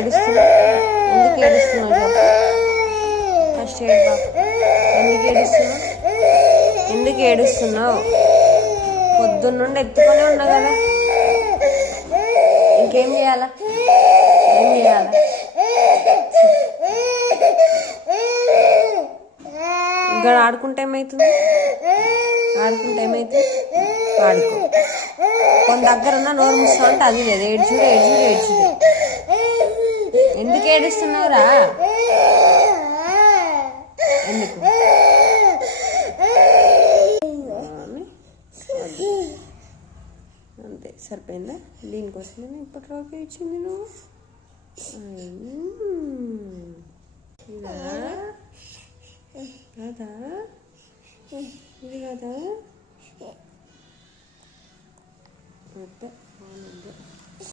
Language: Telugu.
ఏడుస్తున్నావు? ఎందుకు ఏడుస్తున్నావు చెప్పు. ఫస్ట్ ఏడు బాబు. ఎందుకు ఏడుస్తున్నావు? ఎందుకు ఏడుస్తున్నావు? పొద్దున్నుండి ఎత్తుకొని ఉన్నా కదా, ఇంకేం చేయాలా? ఏం చేయాలా? ఇక్కడ ఆడుకుంటే ఏమవుతుంది? ఆడుకుంటే ఏమవుతుంది? ఆడుకో. కొన్ని దగ్గర ఉన్న నోరు మూస్తా అంటే అది లేదు. ఏడ్చుడు ఏడ్చుడు ఏడ్చుడు. ఎందుకు ఏడుస్తున్నావురా? ఎందుకు? అంతే సరిపోయిందా? దీనికోసం నేను ఇప్పటివరకు ఇచ్చింది నువ్వు. ఇదా కదా, ఇది కదా. అంతే బాగుంది.